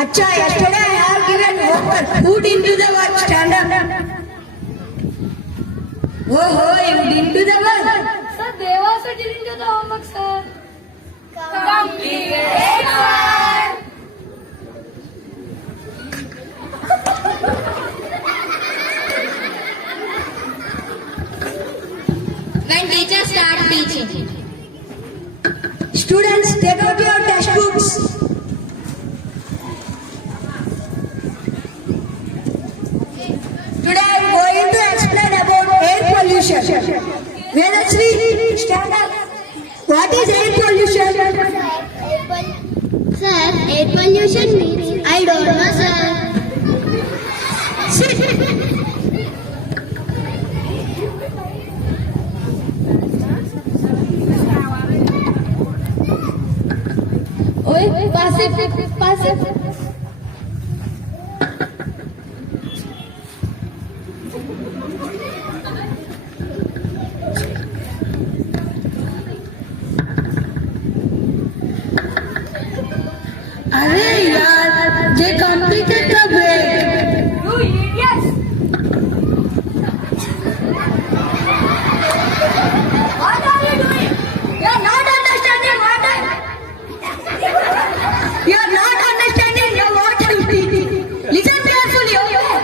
Acha, yesterday I have given homework. Put into the work. Stand up. Oh, you didn't do the work. Sir, they also didn't do the homework, sir. Completed, sir. When teachers start teaching. Students, take out your textbooks. Today I am going to explain about air pollution. Vedasri, stand up. What is air pollution? Sir, air pollution means I don't know, sir. Sit. Oi, pass it. अरे यार, they completed the break. You idiots! What are you doing? You are not understanding what I. You are not understanding what I mean. Listen carefully, okay?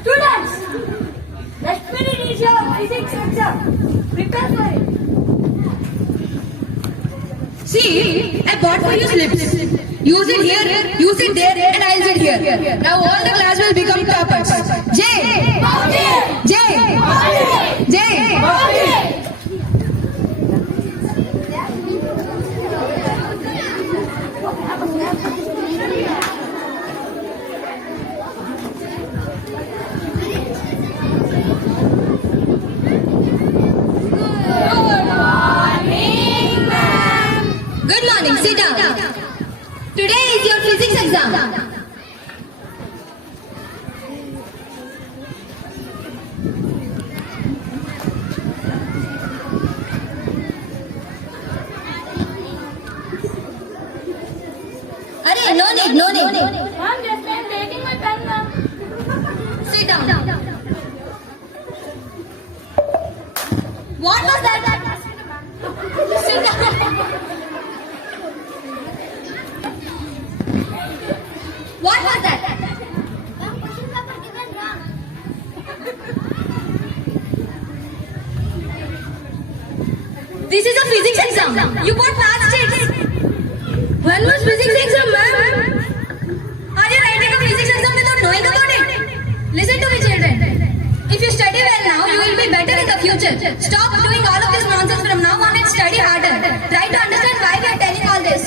Students! Next minute is your physics exam. Prepare for it. See, I bought for you slips. Use it here, use it there, and I'll sit here. Now all the class will become toppers. J. J. J. Good morning, sit down. Today is your physics exam. Arey, no need. Ma'am, just I'm taking my pen now. Sit down. What was that? Sit down. What was that? This is a physics exam. You bought math sticks. When was physics exam, ma'am? Are you writing a physics exam without knowing about it? Listen to me, children. If you study well now, you will be better in the future. Stop doing all of this nonsense from now on and study harder. Try to understand why we are telling all this.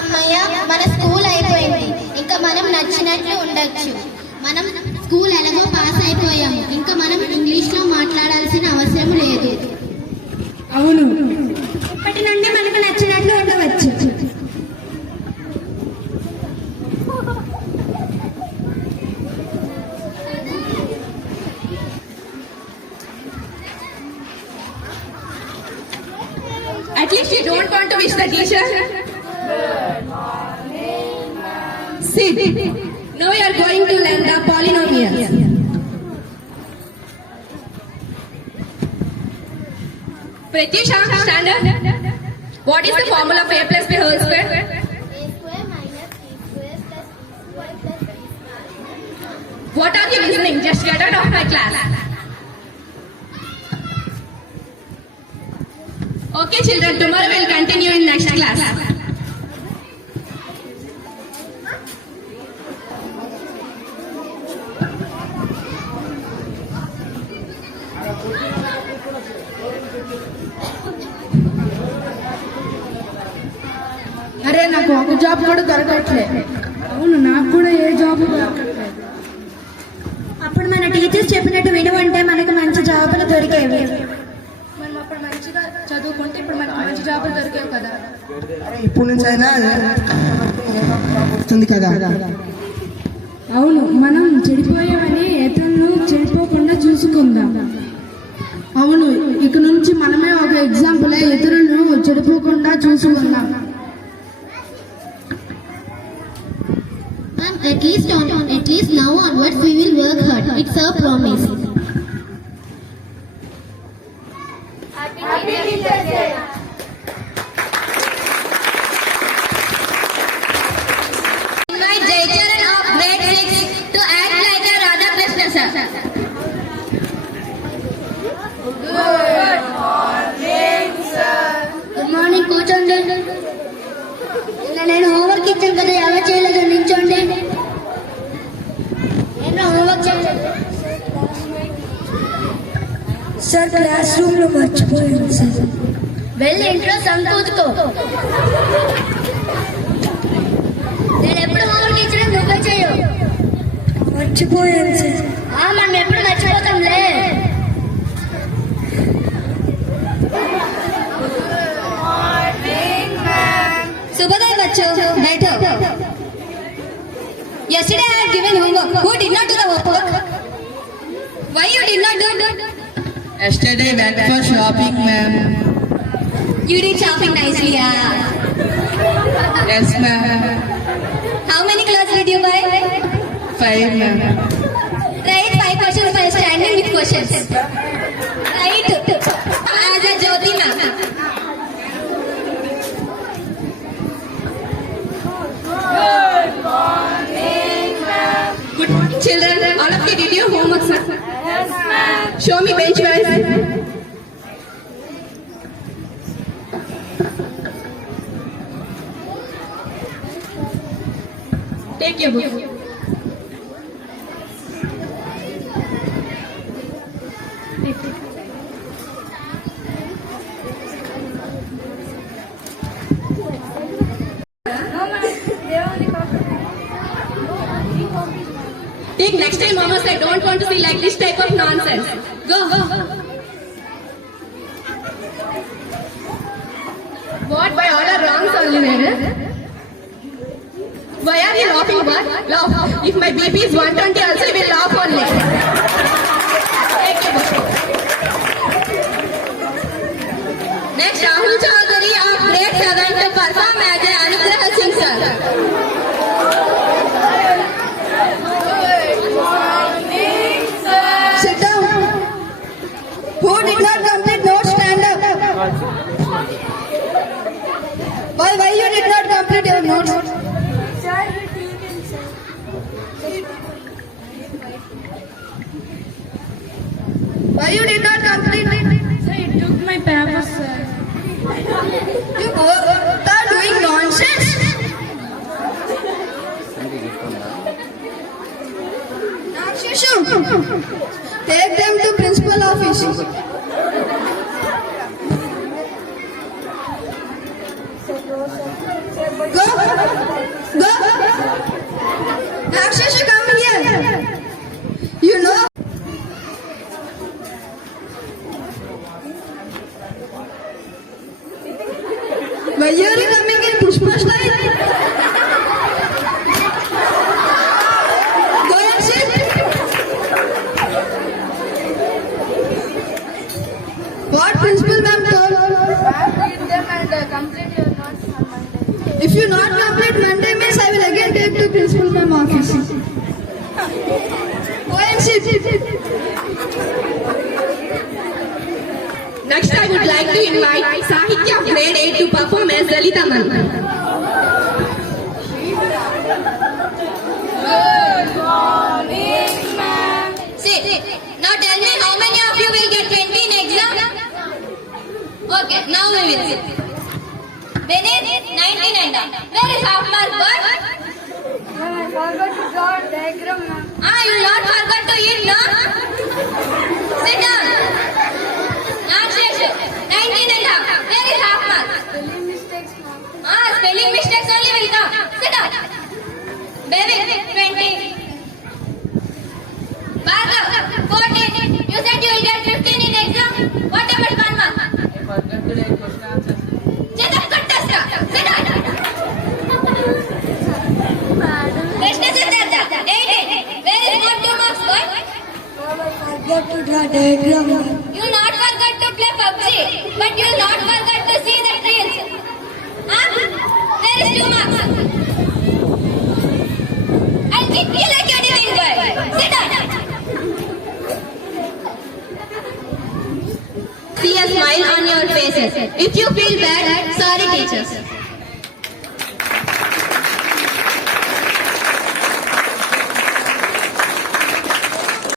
అమ్మయ్య, మన school అయిపోయింది. ఇంకా మనం నచ్చినట్లు ఉండొచ్చు. మనం school ఎలాగో pass అయిపోయాము. ఇంకా మనం ఇంగ్లీష్ లో మాట్లాడాల్సిన అవసరం లేదు. అవును, ఇప్పటి నుండి మనకు నచ్చినట్లు ఉండవచ్చు. At least you don't want to wish the teacher. Sit. Now you are going to learn the polynomials. Pratyusha, stand up. What is the formula of a plus b whole square? A square minus b square plus y plus b square. What are you listening? Just get out of my class. Okay, children, tomorrow we'll continue in next class. నాకు ఒక job కూడా దొరకట్లే. అవును, నాకు కూడా ఏ job దొరకట్లేదు. అప్పుడు మన టీచర్స్ చెప్పినట్టు వినవంటే మనకు మంచి జాబులు దొరికేవి. మనం అప్పుడు మంచిగా చదువుకుంటే ఇప్పుడు మనకు మంచి జాబులు దొరికేవి కదా. ఇప్పుడు నుంచి అయినా వస్తుంది కదా. అవును, మనం చెడిపోయామని ఇతరులను చెడిపోకుండా చూసుకుందాం. అవును, ఇక నుంచి మనమే ఒక ఎగ్జాంపుల్ ఇతరులను చెడిపోకుండా చూసుకుందాం. Ma'am, at least now onwards we will work hard. It's our promise. Happy Teachers Day. Invite Jaicharan of grade 6 to act like a Radhakrishna sir. Good morning, కూర్చోండి. నిన్న నేను హోంవర్క్ ఇచ్చాను కదా, ఎవరు చేయలేదు నిల్చోండి. నేను హోంవర్క్ చేయలేదు సార్, క్లాస్ రూమ్ లో మర్చిపోయాను సార్. వెళ్ళి ఇంట్లో సంకూతుకో. నేను ఎప్పుడు హోంవర్క్ ఇచ్చినా నువ్వే చేయవు. మర్చిపోయాను సార్. మనం ఎప్పుడు మర్చిపోతాంలే. Subhadaya bachcho, बैठो. Yesterday I had given homework. Who did not do the homework? Why you did not do? Yesterday went for shopping, ma'am. You did shopping nicely, yeah. Yes, ma'am. How many clothes did you buy? 5, ma'am. Write 5 questions by standing with questions. Right? As a Jyoti ma'am. Good morning, children. All of you did your homework, sir. Yes, ma'am. Show me bench wise. Take your book. Take next time, Mama said, don't want to see like this type of nonsense. Go. What? By all are wrongs only there? Why are you laughing? What? Laugh. If my BP is 120 also, you will laugh only. Take your book. Next, Rahul Chaudhary of grade 7 to perform as an Anugraha Singh sir. Sit down. Who did not complete notes, stand up. Why you did not complete your notes? Why you did not complete? Sir, it took my papers, sir. You both are doing nonsense. Nakshishu, take them to principal office. Go. Nakshishu, come here. You know. Why are you coming in Pushpa style? Go and sit. What principal ma'am told? Read them and complete your notes on Monday. If you not complete Monday means I will again take to principal ma'am office. Go and sit. Next, I would like to invite Sahitya of grade 8 to perform as Dalita Mantra. Good morning, ma'am. Sit. Now tell me how many of you will get 20 in exam? Okay, now we will sit. Benin, 99. Where is half mark bird? Ma'am, I forgot to draw a diagram, ma'am. You will not forget to eat, no? Sit down. Nakshesh, 19 and half. Where is half mark? Spelling mistakes, ma'am. Spelling mistakes only What about 1 mark? I forgot to write question answers. Chetan Kattasta. Sit down. Krishna Siddhartha. 8. Where is not 2 marks boy? Forget to draw diagram. You not forget to play PUBG, but you not forget to see the trees. Huh? Where is 2 marks? I'll kick you like anything boy. Sit down. See a smile on your faces. If you feel bad, sorry teachers.